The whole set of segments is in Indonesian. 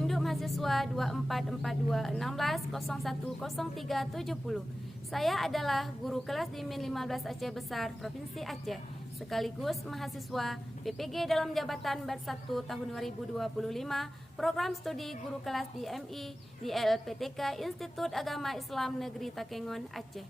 Induk Mahasiswa 244216010370. Saya adalah guru kelas di Min 15 Aceh Besar, Provinsi Aceh, sekaligus mahasiswa PPG dalam jabatan Bat 1 tahun 2025, program studi guru kelas di MI di LPTK Institut Agama Islam Negeri Takengon, Aceh.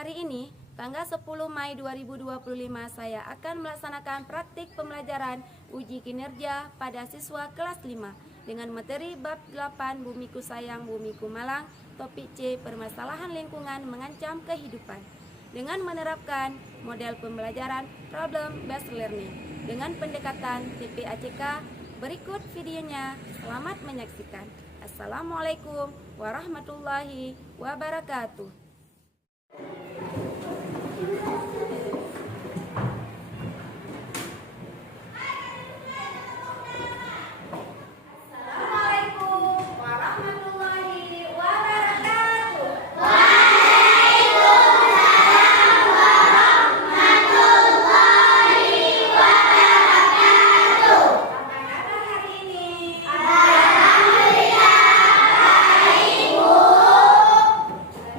Hari ini, tanggal 10 Mei 2025, saya akan melaksanakan praktik pembelajaran uji kinerja pada siswa kelas 5 dengan materi bab 8 Bumiku Sayang, Bumiku Malang, topik C, permasalahan lingkungan mengancam kehidupan, dengan menerapkan model pembelajaran problem based learning dengan pendekatan TPACK. Berikut videonya, selamat menyaksikan. Assalamualaikum warahmatullahi wabarakatuh.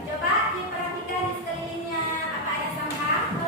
Coba diperhatikan di sekelilingnya, apa ada sampah?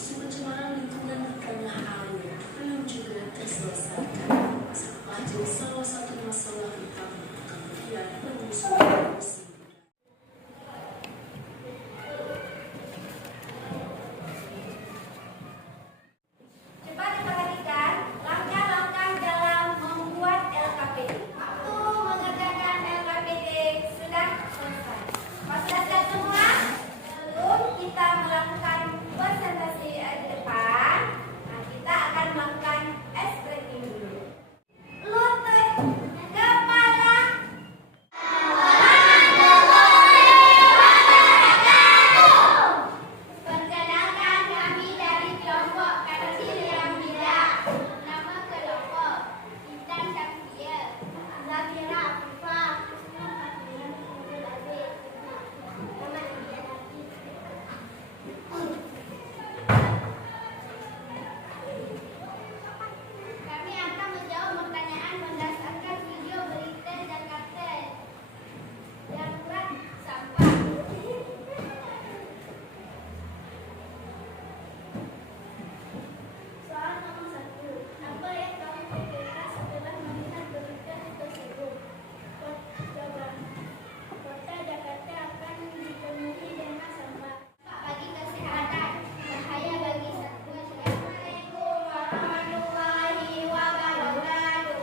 Isu pencemaran lingkungan karena air belum juga terselesaikan. Sampah jadi salah satu masalah utama, kemudian pengusuran musim. Cepat diperhatikan langkah-langkah dalam membuat LKPD. Waktu mengerjakan LKPD sudah selesai. Pas sudah siap semua? Sebelum kita melakukan presentasi di depan, kita akan melakukan stretching dulu. Lutut, kepala, perkenalkan kami dari kelompok kecil yang tidak. Nama kelompok Intan Syafia, Zafira Afifah, kami akan menjawab pertanyaan berdasarkan video berita Jakarta. Darurat sampah. Soal nomor 1. Apa yang kamu pikirkan setelah melihat berita tersebut? Jawaban. Kota Jakarta akan dipenuhi dengan sampah. Bagi kesehatan, bahaya bagi satwa. Assalamualaikum warahmatullahi wabarakatuh.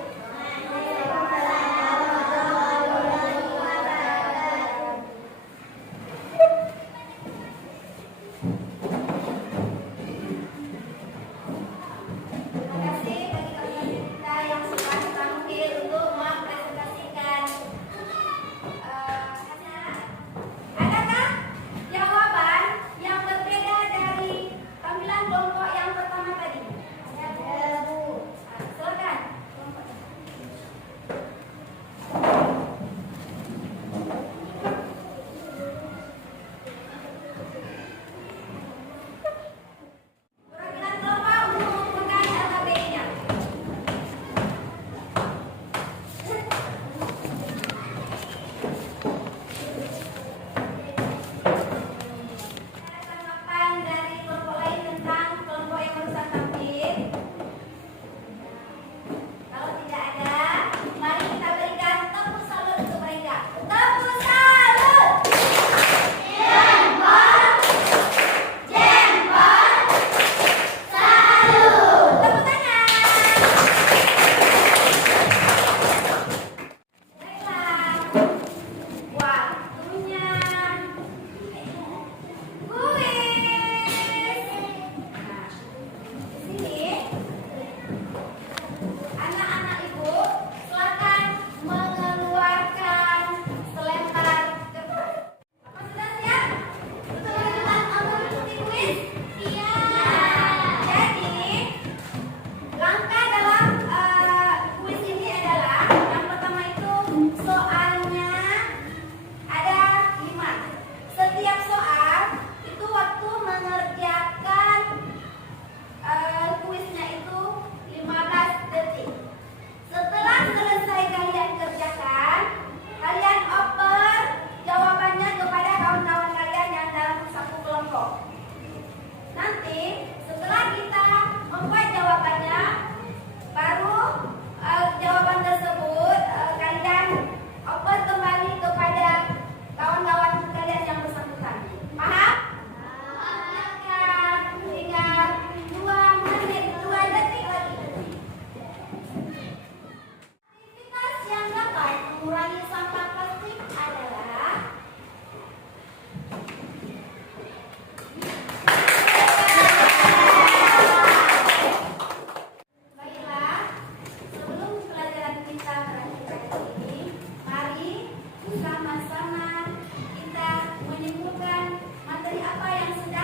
Terima kasih bagi kalian kita yang sudah tampil untuk mempresentasikan hasilnya. Adakah jawaban yang berbeda dari tampilan kelompok yang pertama tadi? Ada, Bu. Silakan. Perwakilan kelompok untuk mengumpulkan LKPD-nya. Tanggapan dari kelompok lain tentang kelompok yang barusan tampil. Kalau tidak ada, mari kita berikan tepuk salut untuk mereka. Tepuk salut. Jempol, jempol, salut. Tepuk tangan. Baiklah, waktunya kuis. Nah, di sini anak-anak ibu silakan mengeluarkan selembar kertas. Apa sudah siap? Teman-teman mau mengikuti kuis? Siap. Jadi langkah dalam kuis ini adalah yang pertama itu soalnya ada 5. Setiap soal itu waktu mengerjakan kuisnya itu 15 detik. Setelah selesai kalian kerjakan, kalian oper jawabannya kepada kawan-kawan kalian yang dalam satu kelompok. Nanti setelah kita membuat jawabannya, baru jawaban tersebut kalian oper kembali kepada kawan-kawan kalian yang bersangkutan. Paham? Silakan. Tinggal 2 menit, 2 detik lagi. Aktivitas yang dapat mengurangi sampah plastik adalah baiklah, sebelum pelajaran kita melanjutkan ini, mari sama-sama kita menyimpulkan materi apa yang sudah